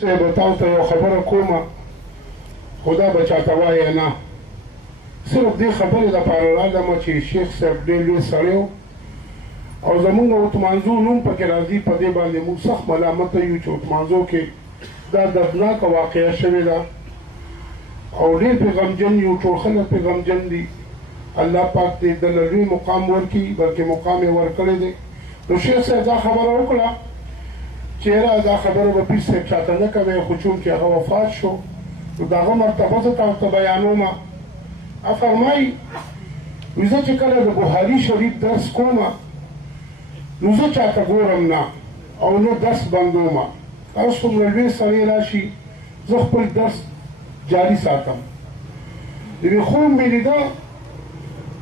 صاحب تاسو ته یو خبره کومه خو دا به چاته وایې نه صرف دې خبرې دپاره رالمه چې شیخ صاحب ډېر لوی سړی و او زمونږ عثمانزو نوم پکې راځي په دې باندې موږ سخت ملامته یو چې عثمانزو کې دا دردناکه واقعه شوې ده او ډېر پرې غمجن یو ټول خلک پرې غمجن دي الله پاک دې دله لوی مقام ورکړي بلکې مقام یې ورکړی دی نو شیخ صاحب دا خبره وکړه چې یاره دا خبره به پیر صاحب چاته نه کوې خو چونکې هغه وفات شو نو د هغه مرتبه زه تاسو ته بیانومه فرمایي وایي زه چې کله د بخاري شریف درس کومه نو زه چاته ګورم نه او نه درس بندومه تاسو څومره لوی سړی راشي زه خپل درس جاري ساتم یوې خوب مې لیده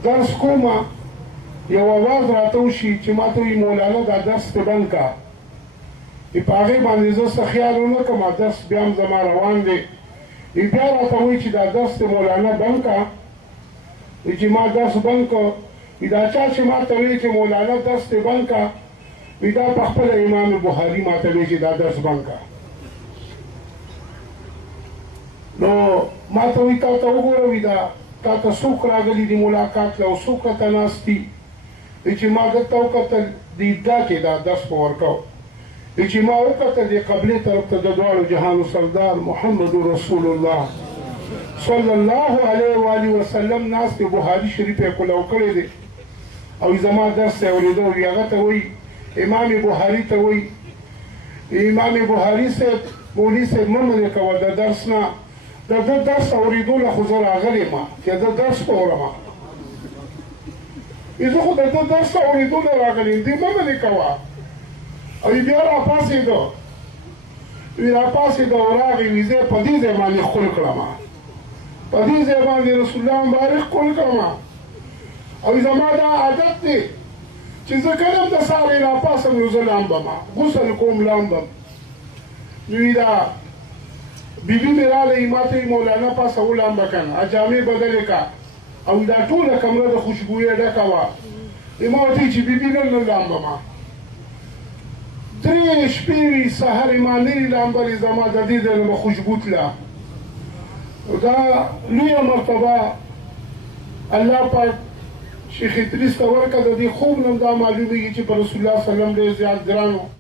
درس کومه یو اواز راته وشي چې ما ته وایي مولانا دا درس دې بند که په هغې باندې زه څه خیال ونه کړم درس بیا هم زما روان دی بیا راته وایي چې دا درس دې مولانا بند که چې ما درس بند کړ دا چا چې ما ته وایي چې مولانا درس دې بند که دا په خپله امام بخاري ما ته وایي چې دا درس بند که نو ما ته وایي تا ته وګوره دا تا ته څوک راغلي دي ملاقات له او څوک راته ناست دي چې ما دلته وکتل د عیدګاه کې دا درس په ورکو چې ما وکتل د قبلې طرف ته د دواړو جهانو سردار محمد رسول الله صلی الله علیه و آله وسلم ناست بخاري شریف یې کلو کړی دی او زما درس یې اورېده هغه ته وایي امام بخاري ته وایي امام بخاري صاحب مولوي صاحب مه منې کوه د درس نه د ده درس اورېدو له خو زه راغلی ما چې د درس په اورمه زه خو د ده درس اورېدو نه راغلی یم دې مه منې کوه او بیا راپاڅېده وی راپاڅېده او راغی وي زه په دې ځای باندې ښکل کړم په دې ځای باندې رسول الله مبارک ښکل کړم او زما دا عادت دی چې زه کله هم د سهارې راپاڅم نو زه لامبم غسل کوم لامبم نو دا بیبي مې راغلی ما ته مولانا پاسه ولامبه کنه جامې بدلې که او دا ټوله کمره د خوشبویه ډکه وه ما ورته وایي چې بیبي نن نه لامبم 3 شپې وي سهار یې ما نه وي لامبلې زما د دې ځای نه به خوشبو تله دا لویه مرتبه الله پاک شیخ ادریس ته ورکړه د دې خوب نه هم دا معلومېږي چې په رسول الله صلی الله علیه وسلم ډېر زیات ګران و